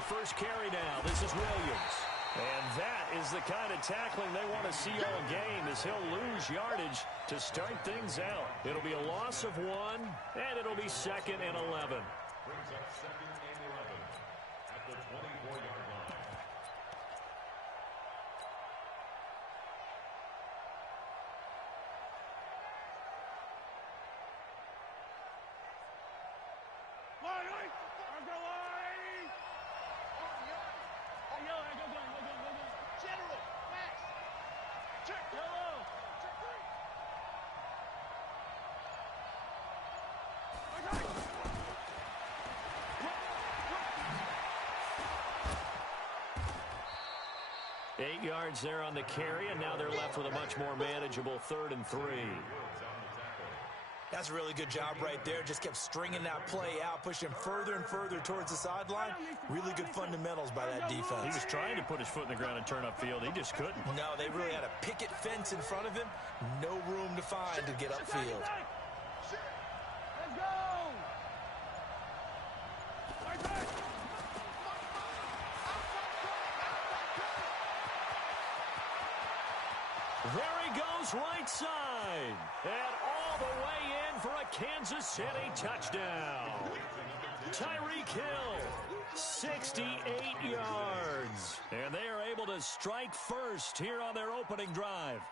first carry now. This is Williams. And that is the kind of tackling they want to see all game, as he'll lose yardage to start things out. It'll be a loss of 1, and it'll be 2nd and 11. Brings up 2nd and 11 at the 24-yard line. General, Max, check, yellow, check 3. 8 yards there on the carry, and now they're left with a much more manageable 3rd and 3. That's a really good job right there. Just kept stringing that play out, pushing him further and further towards the sideline. Really good fundamentals by that defense. He was trying to put his foot in the ground and turn upfield. He just couldn't. No, they really had a picket fence in front of him. No room to find to get upfield. Let's go! There he goes, right side. And all the way in for a Kansas City touchdown. Tyreek Hill, 68 yards. And they are able to strike first here on their opening drive.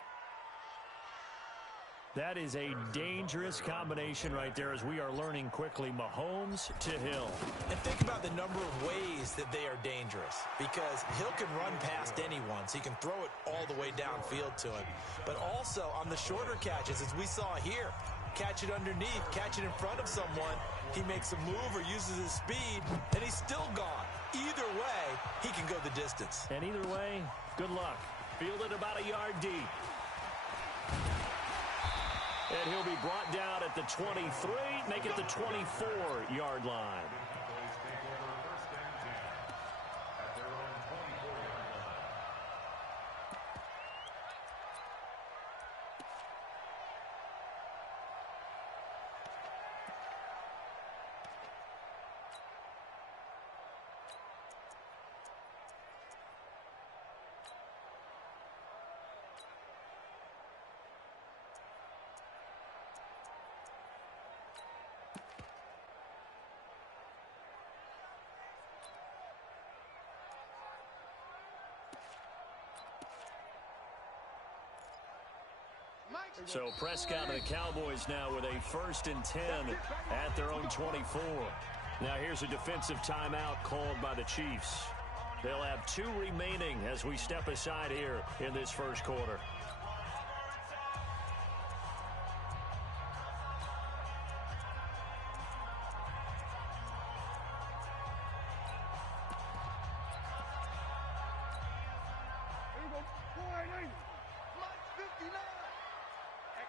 That is a dangerous combination right there, as we are learning quickly. Mahomes to Hill. And think about the number of ways that they are dangerous, because Hill can run past anyone, so he can throw it all the way downfield to him. But also on the shorter catches, as we saw here, catch it underneath, catch it in front of someone, he makes a move or uses his speed, and he's still gone. Either way, he can go the distance. And either way, good luck. Fielded about a yard deep. And he'll be brought down at the 23, make it the 24-yard line. So Prescott and the Cowboys now with a 1st and 10 at their own 24. Now here's a defensive timeout called by the Chiefs. They'll have 2 remaining as we step aside here in this first quarter.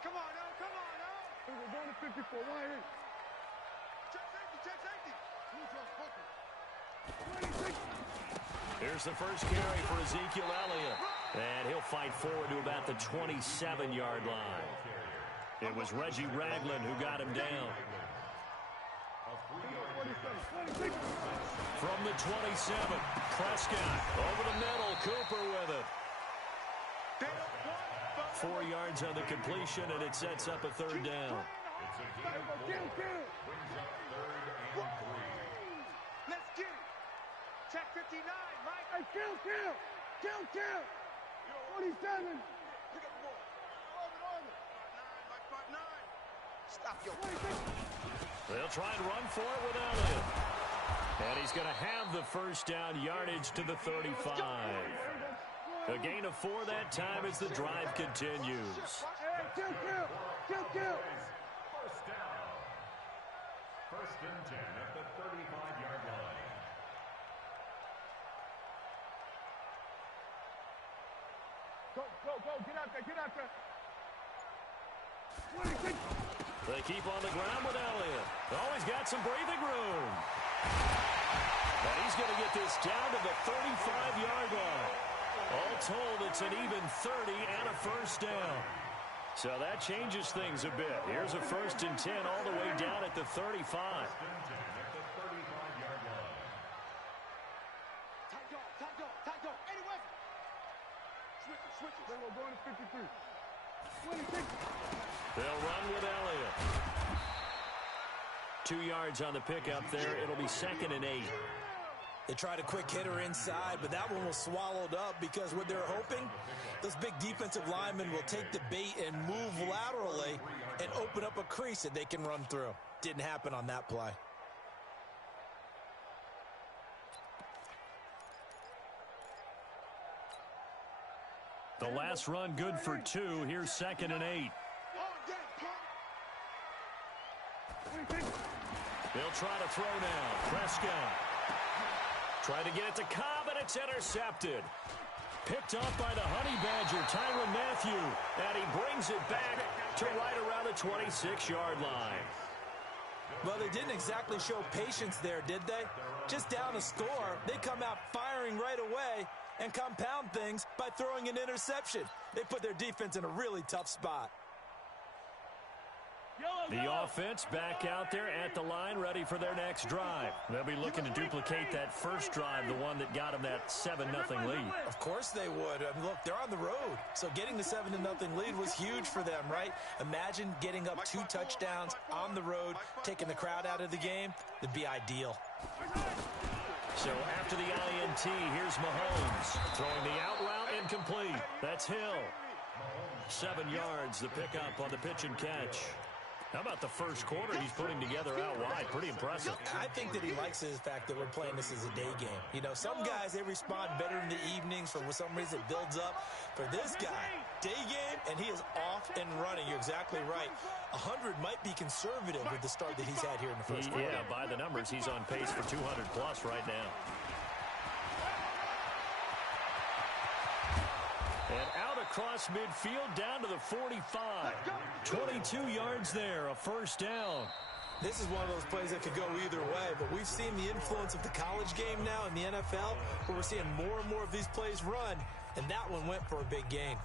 Come on now, come on now. We're going to 54. Why ain't? Check safety, check safety. Here's the first carry for Ezekiel Elliott. And he'll fight forward to about the 27-yard line. It was Reggie Ragland who got him down. From the 27, Prescott over the middle, Cooper with it. 4 yards on the completion, and it sets up a 3rd down. Let's get it. Check 59, Mike. Hey, kill. 27. Look at the ball. Orbit. Part 9. Stop your. They'll try and run for it with Elliott. And he's going to have the first down, yardage to the 35. A gain of 4 that time as the drive continues. Kill. First down. 1st and 10 at the 35-yard line. Go. Get out there. They keep on the ground with Elliott. Always got some breathing room. And he's going to get this down to the 35-yard line. All told, it's an even 30 and a first down. So that changes things a bit. Here's a 1st and 10 all the way down at the 35. dog. Any weapon. Switch it. We're going to 53. 26. They'll run with Elliott. 2 yards on the pickup there. It'll be 2nd and 8. They tried a quick hitter inside, but that one was swallowed up because what they're hoping, those big defensive linemen will take the bait and move laterally and open up a crease that they can run through. Didn't happen on that play. The last run good for 2. Here's 2nd and 8. They'll try to throw now. Prescott. Try to get it to Cobb, and it's intercepted. Picked off by the Honey Badger, Tyrann Mathieu. And he brings it back to right around the 26-yard line. Well, they didn't exactly show patience there, did they? Just down a score, they come out firing right away and compound things by throwing an interception. They put their defense in a really tough spot. The offense back out there at the line, ready for their next drive. They'll be looking to duplicate that first drive, the one that got them that 7-0 lead. Of course they would. I mean, look, they're on the road, so getting the 7-0 lead was huge for them, right? Imagine getting up 2 touchdowns on the road, taking the crowd out of the game. It'd be ideal. So after the INT, here's Mahomes. Throwing the out route incomplete. That's Hill. 7 yards, the pickup on the pitch and catch. How about the first quarter he's putting together out wide? Pretty impressive. I think that he likes the fact that we're playing this as a day game. You know, some guys, they respond better in the evenings. For some reason, it builds up. For this guy, day game, and he is off and running. You're exactly right. 100 might be conservative with the start that he's had here in the first quarter. Yeah, by the numbers, he's on pace for 200-plus right now. And out across midfield down to the 45. 22 yards there, a first down. This is one of those plays that could go either way, but we've seen the influence of the college game now in the NFL, where we're seeing more and more of these plays run, and that one went for a big gain.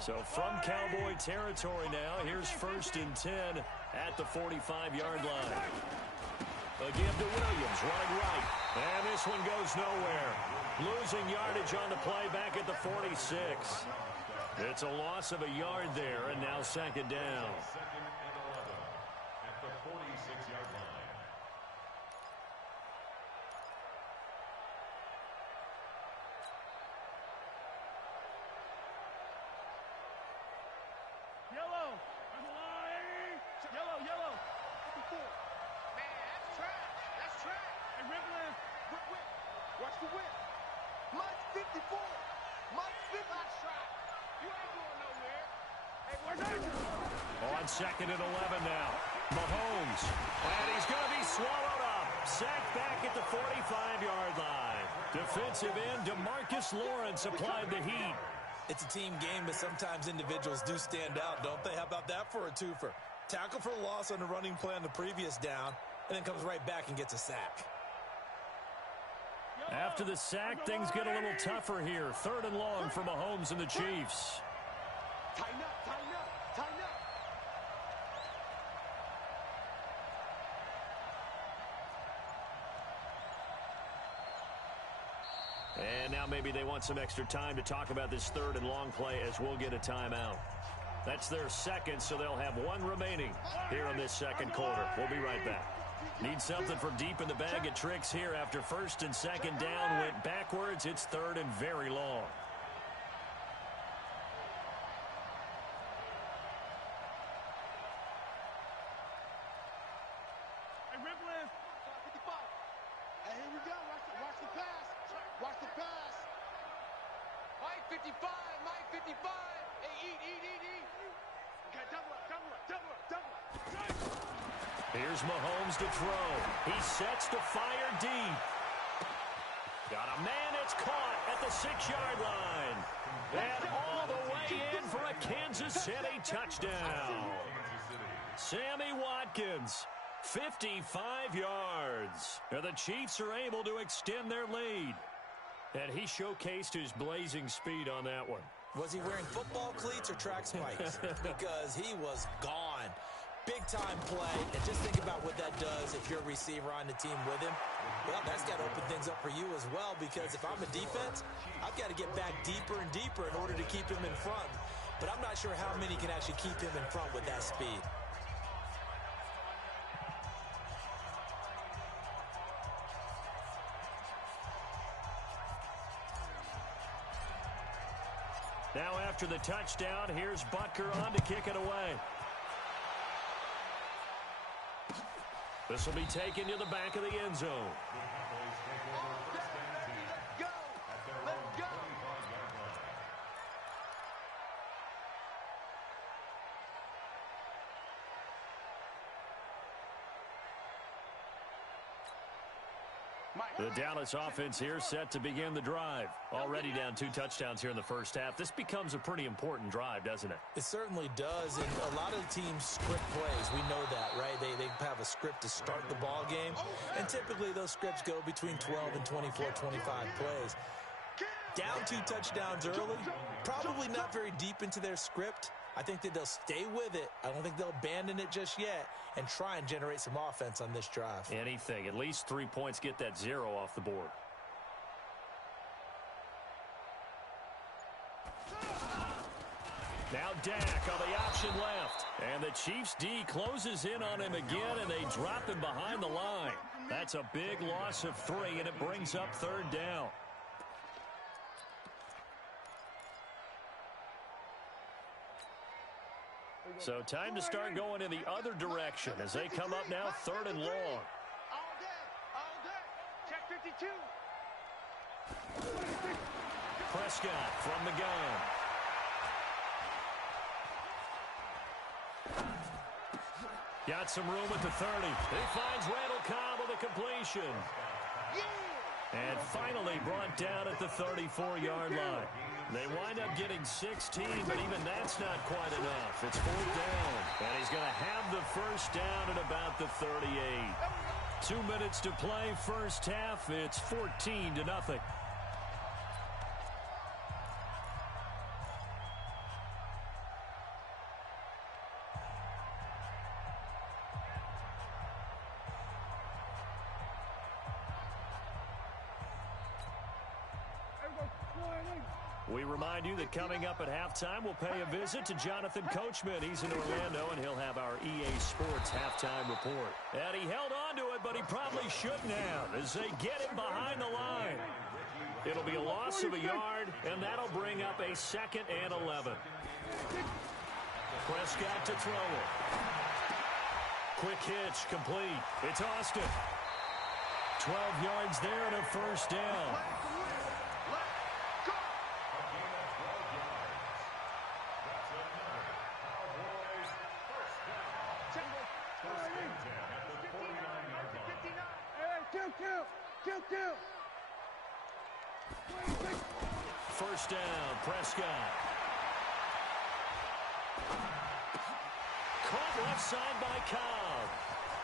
So from Cowboy territory now, here's 1st and 10 at the 45-yard line. A give to Williams, running right. And this one goes nowhere. Losing yardage on the play back at the 46. It's a loss of a yard there, and now 2nd down. 2nd and 11 at the 46-yard line. Yellow. 54. Man, that's trash. Hey, whip. Watch the whip. Mike's 54. Mike's 50. Shot. You ain't going nowhere. Hey, where's that? On 2nd and 11 now. Mahomes. And he's going to be swallowed up. Sacked back at the 45-yard line. Defensive end DeMarcus Lawrence applied the heat. It's a team game, but sometimes individuals do stand out, don't they? How about that for a twofer? Tackle for a loss on the running play on the previous down, and then comes right back and gets a sack. After the sack, things get a little tougher here. 3rd and long for Mahomes and the Chiefs. Tighten up. And now maybe they want some extra time to talk about this 3rd and long play as we'll get a timeout. That's their 2nd, so they'll have 1 remaining here in this 2nd quarter. We'll be right back. Need something from deep in the bag of tricks here after 1st and 2nd down went backwards. It's 3rd and very long. Hey, Ripley. 55. Hey, here we go. Watch the pass. Watch the pass. Mike 55. Hey, eat. Okay, double up. Here's Mahomes to throw. He sets to fire deep. Got a man, it's caught at the 6-yard line. And all the way in for a Kansas City touchdown. Sammy Watkins 55 yards. And the Chiefs are able to extend their lead. And he showcased his blazing speed on that one. Was he wearing football cleats or track spikes? Because he was gone. Big-time play. And just think about what that does if you're a receiver on the team with him. Well, that's got to open things up for you as well, because if I'm a defense, I've got to get back deeper and deeper in order to keep him in front. But I'm not sure how many can actually keep him in front with that speed. Now after the touchdown, here's Butker on to kick it away. This will be taken to the back of the end zone. Let's go. Let's go. The Dallas offense here set to begin the drive. Already down 2 touchdowns here in the first half. This becomes a pretty important drive, doesn't it? It certainly does, and a lot of the teams script plays. We know that, right? They have a script to start the ball game, and typically those scripts go between 12 and 24, 25 plays. Down 2 touchdowns early, probably not very deep into their script. I think that they'll stay with it. I don't think they'll abandon it just yet and try and generate some offense on this drive. Anything. At least 3 points, get that 0 off the board. Now Dak on the option left. And the Chiefs D closes in on him again, and they drop him behind the line. That's a big loss of 3, and it brings up 3rd down. So time to start going in the other direction as they come up now 3rd and long. All day. Check 52. Prescott from the gun. Got some room at the 30. He finds Randall Cobb with a completion. And finally brought down at the 34-yard line. They wind up getting 16, but even that's not quite enough. It's 4th down, and he's going to have the first down at about the 38. 2 minutes to play, first half. It's 14-0. We remind you that coming up at halftime, we'll pay a visit to Jonathan Coachman. He's in Orlando, and he'll have our EA Sports halftime report. And he held on to it, but he probably shouldn't have as they get him behind the line. It'll be a loss of a yard, and that'll bring up a 2nd and 11. Prescott to throw it. Quick hitch, complete. It's Austin. 12 yards there and a first down. First down, Prescott. Caught left side by Cobb.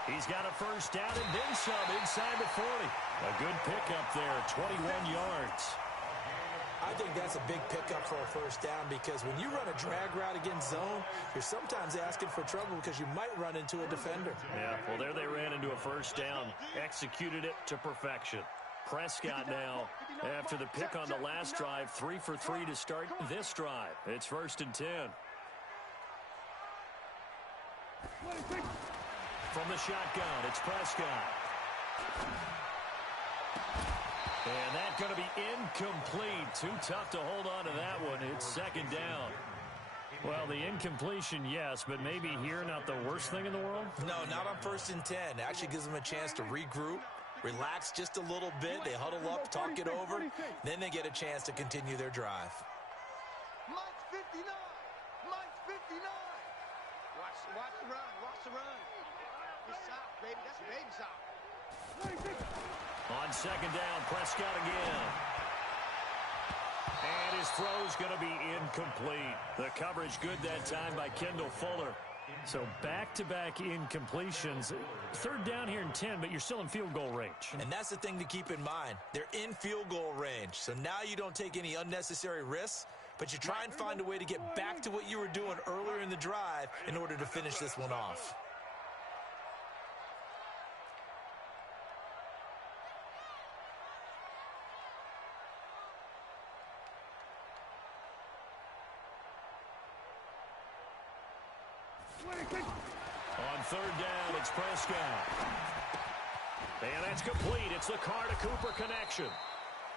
He's got a first down and then some inside the 40. A good pickup there, 21 yards. I think that's a big pickup for a first down, because when you run a drag route against zone, you're sometimes asking for trouble because you might run into a defender. Yeah, well, there they ran into a first down, executed it to perfection. Prescott now, after the pick on the last drive, 3 for 3 to start this drive. It's 1st and 10. From the shotgun, it's Prescott. And that's going to be incomplete. Too tough to hold on to that one. It's 2nd down. Well, the incompletion, yes, but maybe here not the worst thing in the world? No, not on 1st and 10. It actually gives them a chance to regroup, relax just a little bit. They huddle up, talk it over. Then they get a chance to continue their drive. Mike's 59. Mike's 59. Watch the run. Watch the run. It's soft, baby. That's baby soft. On 2nd down, Prescott again. And his throw's going to be incomplete. The coverage good that time by Kendall Fuller. So back-to-back incompletions. Third down here in 10, but you're still in field goal range. And that's the thing to keep in mind. They're in field goal range. So now you don't take any unnecessary risks, but you try and find a way to get back to what you were doing earlier in the drive in order to finish this one off. On third down, it's Prescott. And that's complete. It's the Carr-to-Cooper connection.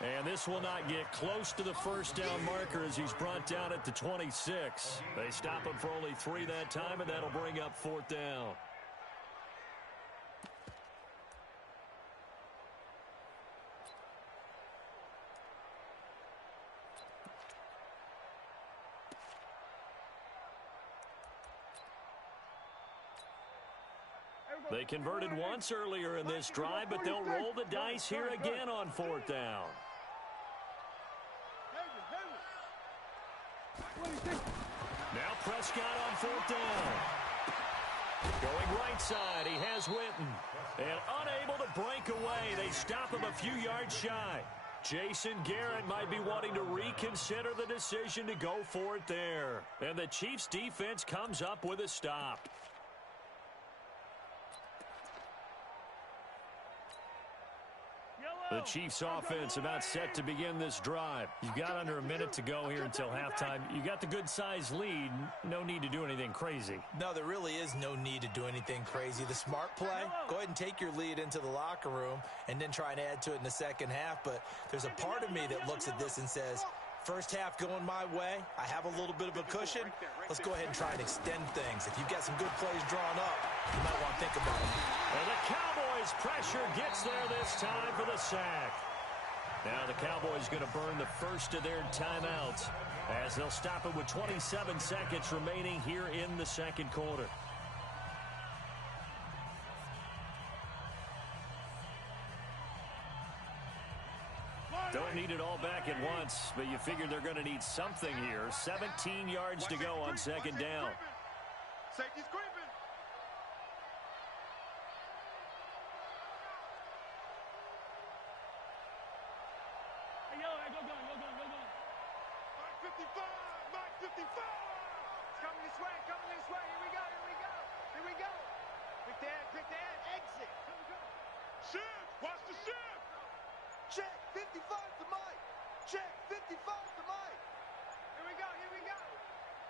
And this will not get close to the first down marker as he's brought down at the 26. They stop him for only 3 that time, and that'll bring up fourth down. They converted once earlier in this drive, but they'll roll the dice here again on fourth down. Now Prescott on fourth down. Going right side, he has Witten. And unable to break away, they stop him a few yards shy. Jason Garrett might be wanting to reconsider the decision to go for it there. And the Chiefs defense comes up with a stop. The Chiefs offense about set to begin this drive. You've got under a minute to go here until halftime. You got the good-sized lead. No need to do anything crazy. No, there really is no need to do anything crazy. The smart play, go ahead and take your lead into the locker room and then try and add to it in the second half. But there's a part of me that looks at this and says, first half going my way, I have a little bit of a cushion. Let's go ahead and try and extend things. If you've got some good plays drawn up, you might want to think about it. And the Cowboys' pressure gets there this time for the sack. Now the Cowboys going to burn the first of their timeouts as they'll stop it with 27 seconds remaining here in the second quarter. Don't need it all back at once, but you figure they're going to need something here. 17 yards to go on second down. Safety's creeping. Hey, yo, go. Mark 55. It's coming this way. Here we go. Quick to add. Exit. Shift. Watch the shift. Check. 55 to Mike. Check. 55 to Mike. Here we go.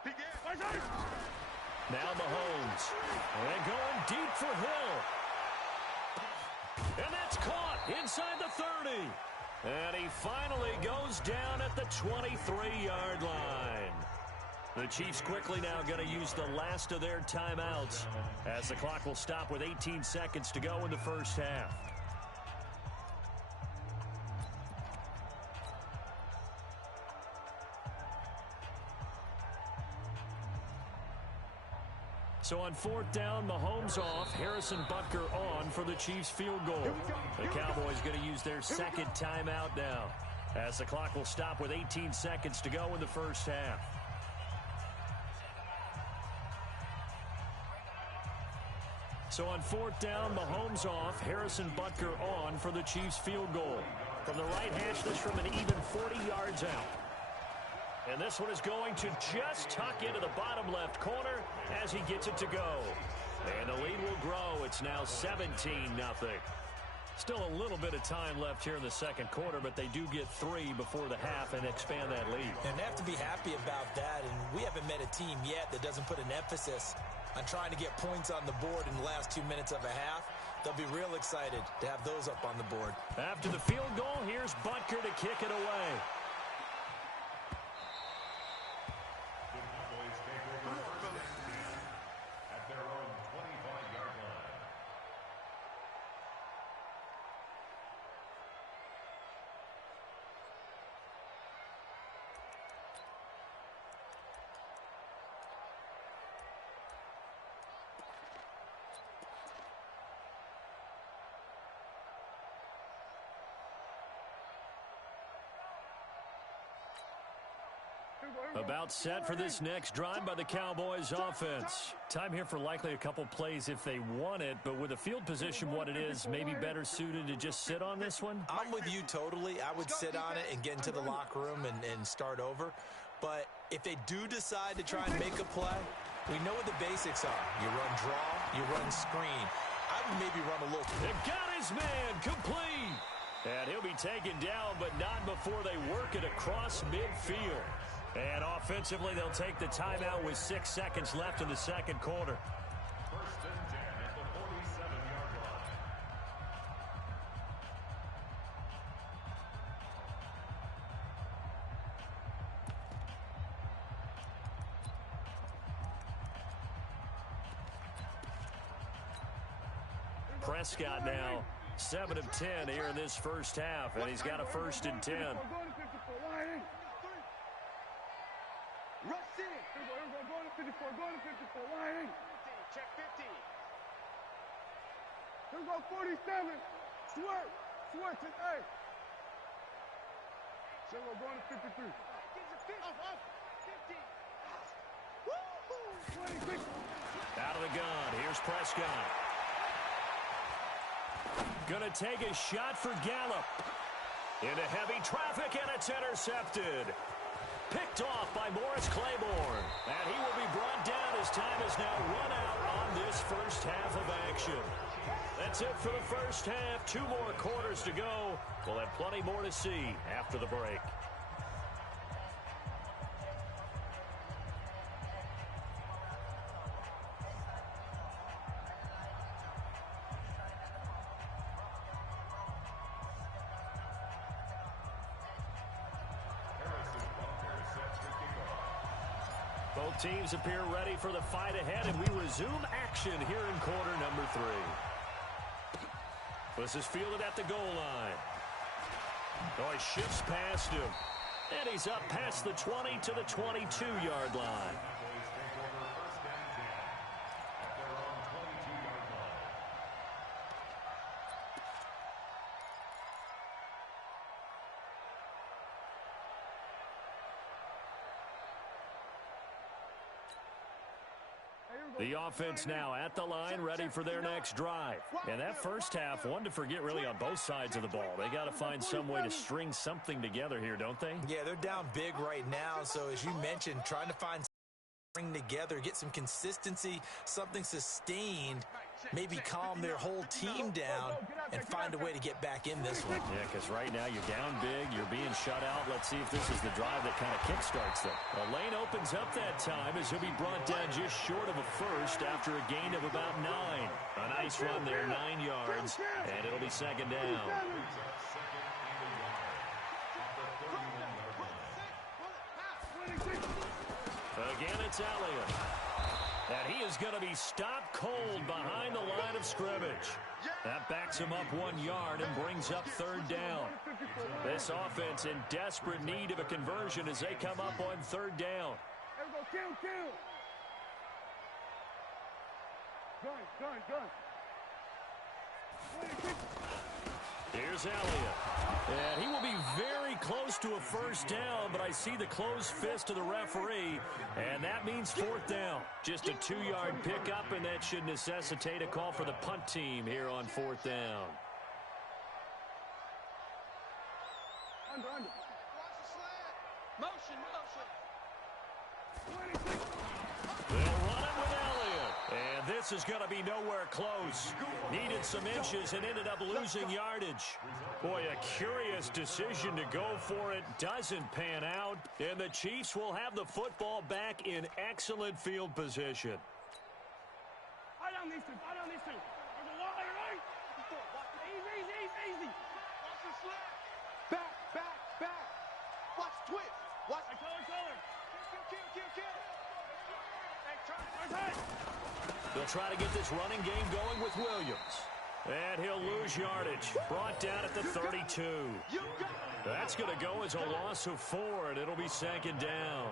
Big air. Now Mahomes. And going deep for Hill. And that's caught inside the 30. And he finally goes down at the 23-yard line. The Chiefs quickly now going to use the last of their timeouts as the clock will stop with 18 seconds to go in the first half. So on fourth down, Mahomes off, Harrison Butker on for the Chiefs field goal. The Cowboys going to use their second timeout now as the clock will stop with 18 seconds to go in the first half. So on fourth down, Mahomes off, Harrison Butker on for the Chiefs field goal. From the right hash, this from an even 40 yards out. And this one is going to just tuck into the bottom left corner as he gets it to go. And the lead will grow. It's now 17-0. Still a little bit of time left here in the second quarter, but they do get 3 before the half and expand that lead. And they have to be happy about that. And we haven't met a team yet that doesn't put an emphasis on trying to get points on the board in the last 2 minutes of a half. They'll be real excited to have those up on the board. After the field goal, here's Butker to kick it away. At their own 25-yard line. About set for this next drive by the Cowboys offense. Time here for likely a couple plays if they want it, but with the field position what it is, maybe better suited to just sit on this one? I'm with you totally. I would sit on it and get into the locker room and start over. But if they do decide to try and make a play, we know what the basics are. You run draw, you run screen. I would maybe run a little. They got his man complete. And he'll be taken down, but not before they work it across midfield. And offensively, they'll take the timeout with 6 seconds left in the second quarter. First and 10 at the 47-yard line. Prescott now 7 of 10 here in this first half, and he's got a first and 10. Rush in. Go to 54. Go to 54. Line in. Check 50. Here we go, 47. Swerve. Swerve to A. So we're going to 53. Off. 50. Woo-hoo. 26. Out of the gun. Here's Prescott. Gonna take a shot for Gallup. Into heavy traffic, and it's intercepted. Picked off by Morris Claiborne. And he will be brought down as time is now run out on this first half of action. That's it for the first half. 2 more quarters to go. We'll have plenty more to see after the break. Both teams appear ready for the fight ahead, and we resume action here in quarter number 3. This is fielded at the goal line. Oh, he shifts past him. And he's up past the 20 to the 22-yard line. The offense now at the line, ready for their next drive. And that first half, one to forget really on both sides of the ball. They got to find some way to string something together here, don't they? Yeah, they're down big right now. So as you mentioned, trying to find something together, get some consistency, something sustained, maybe calm their whole team down and find a way to get back in this one. Yeah, because right now you're down big, you're being shut out. Let's see if this is the drive that kind of kickstarts them. The lane opens up that time as he'll be brought down just short of a first after a gain of about 9. A nice run there, 9 yards, and it'll be second down. Again, it's Elliott. And he is going to be stopped cold behind the line of scrimmage. That backs him up 1 yard and brings up third down. This offense in desperate need of a conversion as they come up on third down. Kill. Gun. Here's Elliott. And he will be very close to a first down, but I see the closed fist of the referee, and that means fourth down. Just a 2-yard pickup, and that should necessitate a call for the punt team here on fourth down. Under. Watch the slant. Motion. They'll run it with Elliott. And this is going to be nowhere close. Needed some inches and ended up losing yardage. Boy, a curious decision to go for it. Doesn't pan out. And the Chiefs will have the football back in excellent field position. I down these two. There's a wire, right? Easy. Watch the slant. Back. Watch twist. Watch. Color. Kill. Hey, They'll try to get this running game going with Williams. And he'll lose yardage. Brought down at the 32. That's going to go as a loss of 4, and it'll be second down.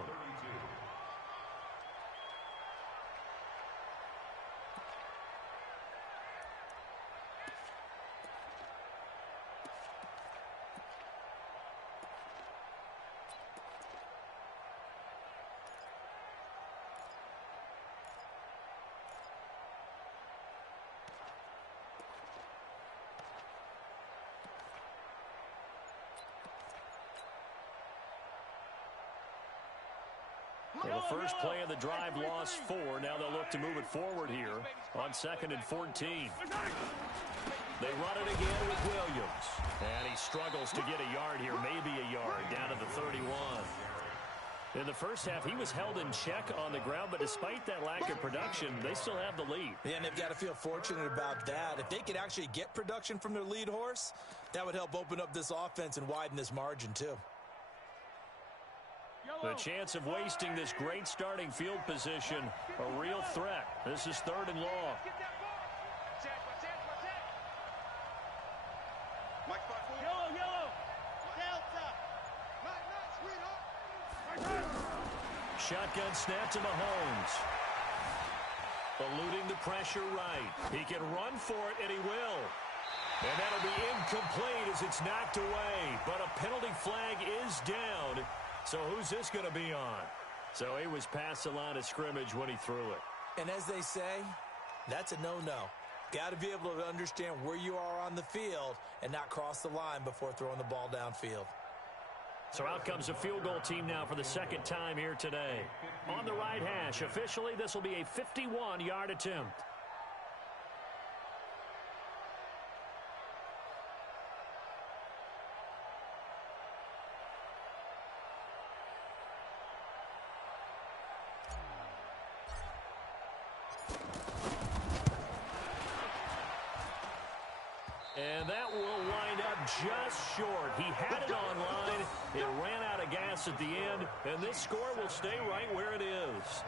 Well, the first play of the drive lost 4. Now they'll look to move it forward here on 2nd and 14. They run it again with Williams. And he struggles to get a yard here, maybe a yard, down to the 31. In the first half, he was held in check on the ground, but despite that lack of production, they still have the lead. Yeah, and they've got to feel fortunate about that. If they could actually get production from their lead horse, that would help open up this offense and widen this margin, too. The chance of wasting this great starting field position, a real threat. This is 3rd and long. Shotgun snap to Mahomes. Eluding the pressure right. He can run for it, and he will. And that'll be incomplete as it's knocked away. But a penalty flag is down. So who's this going to be on? So he was past the line of scrimmage when he threw it. And as they say, that's a no-no. Got to be able to understand where you are on the field and not cross the line before throwing the ball downfield. So out comes a field goal team now for the 2nd time here today. On the right hash, officially, this will be a 51-yard attempt. And that will wind up just short. He had it on line. It ran out of gas at the end, and this score will stay right where it is.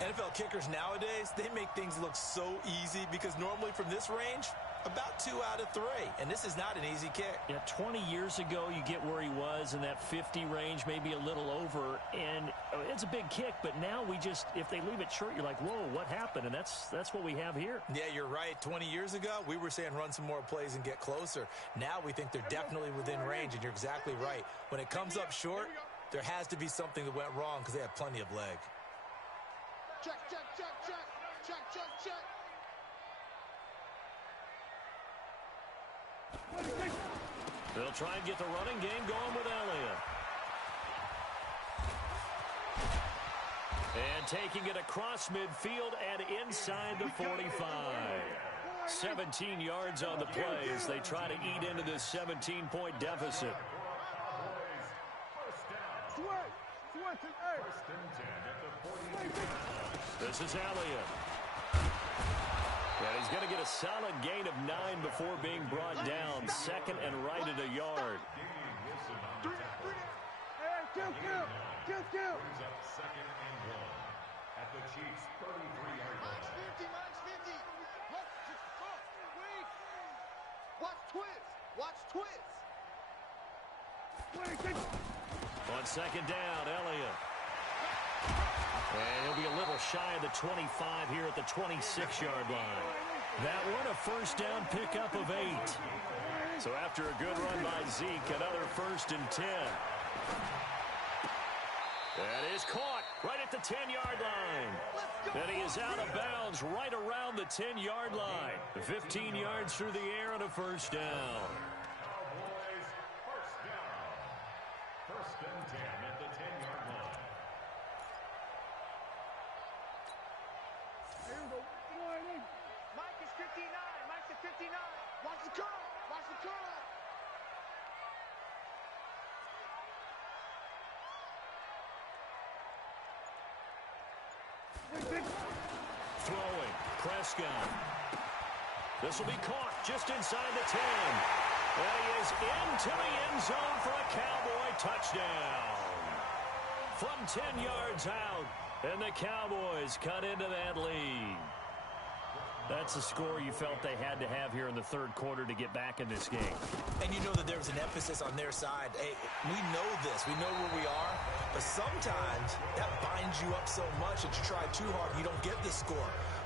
NFL kickers nowadays, they make things look so easy because normally from this range, about 2 out of 3. And this is not an easy kick. Yeah, 20 years ago, you get where he was in that 50 range, maybe a little over. And it's a big kick, but now we just, if they leave it short, you're like, whoa, what happened? And that's what we have here. Yeah, you're right. 20 years ago, we were saying run some more plays and get closer. Now we think they're definitely within range, and you're exactly right. When it comes up short, there has to be something that went wrong because they have plenty of leg. Check, check, check, check. Check, check, check. They'll try and get the running game going with Elliott. And taking it across midfield and inside the 45. 17 yards on the play as they try to eat into this 17-point deficit. This is Elliott. And he's going to get a solid gain of 9 before being brought down. 2nd and right at a yard. Brings up 2nd and 1 at the Chiefs' 33-yard line. Mine's 50. Watch twist. Watch twist. On 2nd down, Elliott. And he'll be a little shy of the 25 here at the 26-yard line. That one a first down pickup of 8. So after a good run by Zeke, another 1st and 10. That is caught right at the 10-yard line. And he is out of bounds right around the 10-yard line. 15 yards through the air and a first down. Cowboys, first down. 1st and 10 at the 10-yard line. Mike is 59. Mike is 59. Watch the curl. Watch the curl. Throwing. Prescott. This will be caught just inside the 10. And he is into the end zone for a Cowboy touchdown. From 10 yards out. And the Cowboys cut into that lead. That's a score you felt they had to have here in the 3rd quarter to get back in this game. And you know that there was an emphasis on their side. Hey, we know this. We know where we are. But sometimes that binds you up so much that you try too hard and you don't get the score.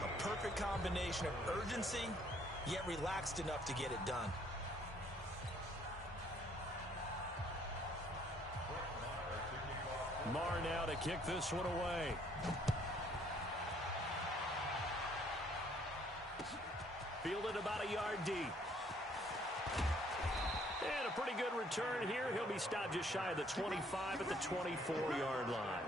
A perfect combination of urgency, yet relaxed enough to get it done. Marr now to kick this one away. Fielded about a yard deep. And a pretty good return here. He'll be stopped just shy of the 25 at the 24-yard line.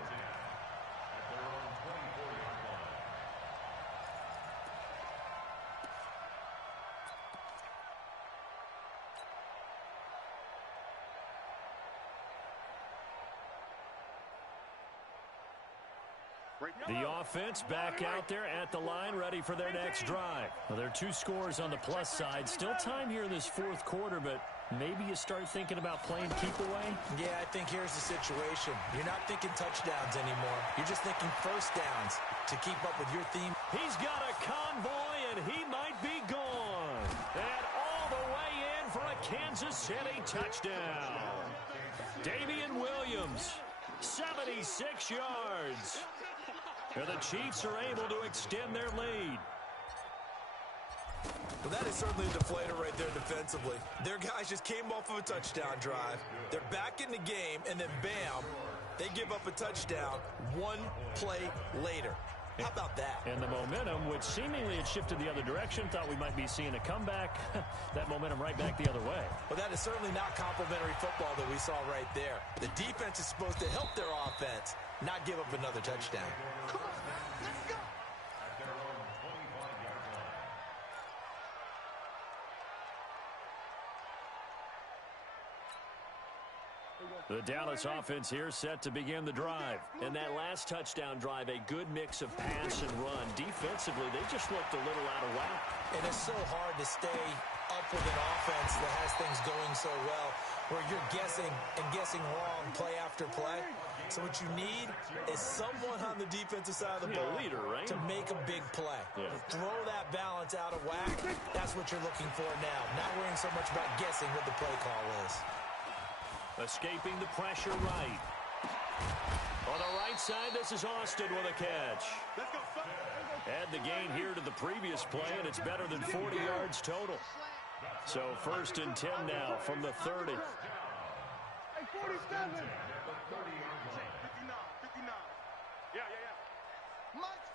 The offense back out there at the line, ready for their next drive. Well, there are 2 scores on the plus side. Still time here in this 4th quarter, but maybe you start thinking about playing keep away? Yeah, I think here's the situation. You're not thinking touchdowns anymore. You're just thinking first downs to keep up with your theme. He's got a convoy, and he might be gone. And all the way in for a Kansas City touchdown. Damian Williams, 76 yards. And the Chiefs are able to extend their lead. Well, that is certainly a deflator right there defensively. Their guys just came off of a touchdown drive. They're back in the game, and then bam, they give up a touchdown 1 play later. How about that? And the momentum, which seemingly had shifted the other direction, thought we might be seeing a comeback. That momentum right back the other way. Well, that is certainly not complimentary football that we saw right there. The defense is supposed to help their offense, not give up another touchdown. Come on, let's go. At their own 25-yard line. The Dallas offense here set to begin the drive. And that last touchdown drive, a good mix of pass and run. Defensively, they just looked a little out of whack. And it's so hard to stay up with an offense that has things going so well, where you're guessing and guessing wrong play after play. So what you need is someone on the defensive side of the ball leader, right? to make a big play. Yeah. Throw that balance out of whack. That's what you're looking for now. Not worrying so much about guessing what the play call is. Escaping the pressure right. On the right side, this is Austin with a catch. Add the gain here to the previous play, and it's better than 40 yards total. So 1st and 10 now from the 30. Hey, 47.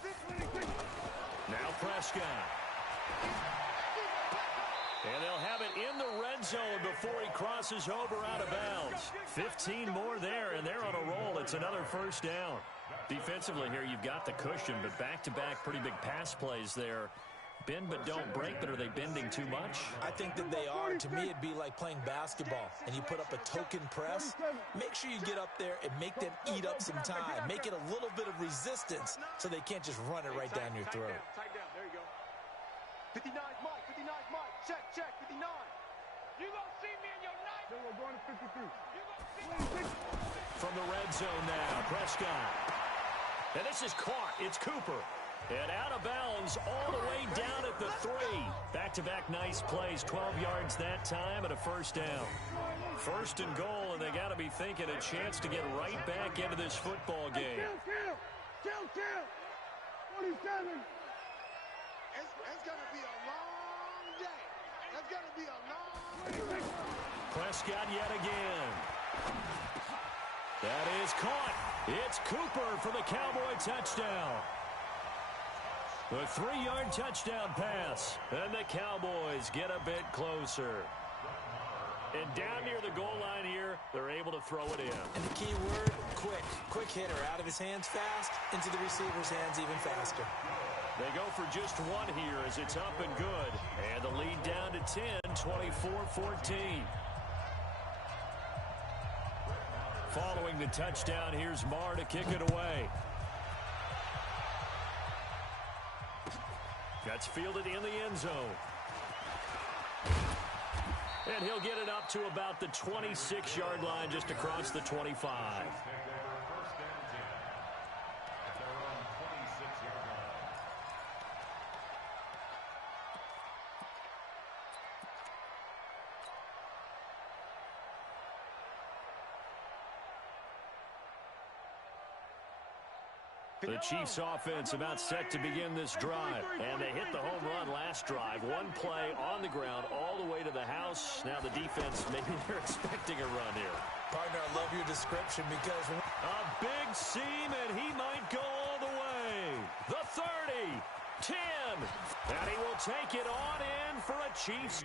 59. Now Prescott. And they'll have it in the red zone before he crosses over out of bounds. 15 more there, and they're on a roll. It's another 1st down. Defensively here, you've got the cushion, but back-to-back pretty big pass plays there. Bend but don't break, but are they bending too much? I think that they are. To me, it'd be like playing basketball, and you put up a token press. Make sure you get up there and make them eat up some time. Make it a little bit of resistance so they can't just run it right down your throat. Tight down, there you go. 59's Mike, 59's Mike. Check, 59. You gonna see me in your night. Then we're going to 53. From the red zone now, Prescott. And this is caught. It's Cooper. And out of bounds all the way down at the 3. Back-to-back nice plays. 12 yards that time and a 1st down. 1st and goal, and they got to be thinking a chance to get right back into this football game. Kill. 47. It's going to be a long day. It's going to be a long day. Prescott yet again. That is caught. It's Cooper for the Cowboy touchdown. The 3-yard touchdown pass. And the Cowboys get a bit closer. And down near the goal line here, they're able to throw it in. And the key word, quick. Quick hitter. Out of his hands fast, into the receiver's hands even faster. They go for just 1 here as it's up and good. And the lead down to 10, 24-14. Following the touchdown, here's Marr to kick it away. That's fielded in the end zone. And he'll get it up to about the 26-yard line, just across the 25. The Chiefs offense about set to begin this drive. And they hit the home run last drive. 1 play on the ground all the way to the house. Now the defense, maybe they're expecting a run here. Partner, I love your description because... A big seam, and he might go all the way. The 30, 10, and he will take it on in for a Chiefs